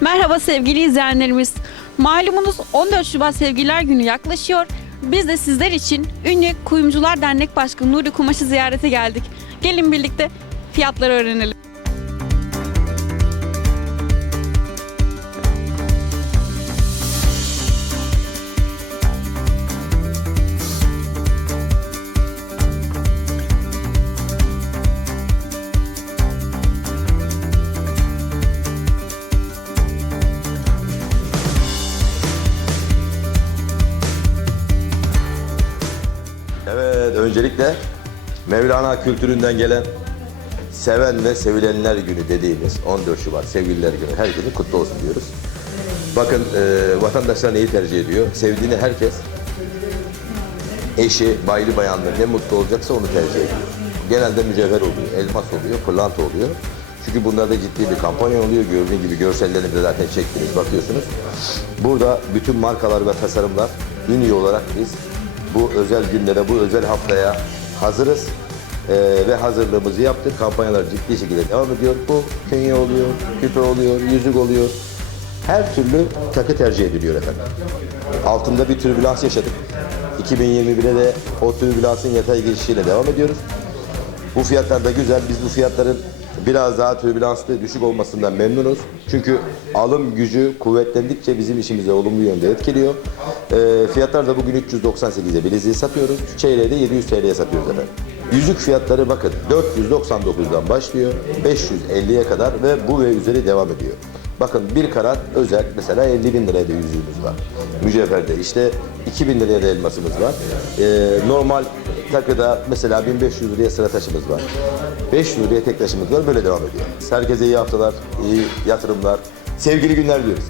Merhaba sevgili izleyenlerimiz. Malumunuz 14 Şubat Sevgililer Günü yaklaşıyor. Biz de sizler için ünlü Kuyumcular Dernek Başkanı Nuri Kumaş'ı ziyarete geldik. Gelin birlikte fiyatları öğrenelim. Evet, öncelikle Mevlana kültüründen gelen seven ve sevilenler günü dediğimiz 14 Şubat Sevgililer Günü her günü kutlu olsun diyoruz. Bakın e, vatandaşlar neyi tercih ediyor? Sevdiğini herkes eşi, baylı bayanlı ne mutlu olacaksa onu tercih ediyor. Genelde mücevher oluyor, elmas oluyor, pırlanta oluyor. Çünkü bunlarda ciddi bir kampanya oluyor. Gördüğün gibi görsellerini de zaten çektiniz, bakıyorsunuz. Burada bütün markalar ve tasarımlar ünlü olarak biz bu özel günlere, bu özel haftaya hazırız. Ee, ve hazırlığımızı yaptık. Kampanyalar ciddi şekilde devam ediyor. Bu künye oluyor, küpe oluyor, yüzük oluyor. Her türlü takı tercih ediliyor efendim. Altında bir türbülans yaşadık. 2021'e de o türbülansın yatay geçişiyle devam ediyoruz. Bu fiyatlar da güzel. Biz bu fiyatların biraz daha türbülanslı, düşük olmasından memnunuz. Çünkü alım gücü kuvvetlendikçe bizim işimize olumlu yönde etkiliyor. Ee, fiyatlar da bugün 398'e bileziği satıyoruz. Çeyreği de 700 TL'ye satıyoruz efendim. Yüzük fiyatları bakın 499'dan başlıyor 550'ye kadar ve bu ve üzeri devam ediyor. Bakın bir karat özel mesela 50 bin liraya da yüzüğümüz var. Mücevherde işte 2000 liraya da elmasımız var. Ee, normal takıda mesela 1500 liraya sıra taşımız var. 500 liraya tek taşımız var böyle devam ediyor. Herkese iyi haftalar, iyi yatırımlar, sevgili günler diliyoruz.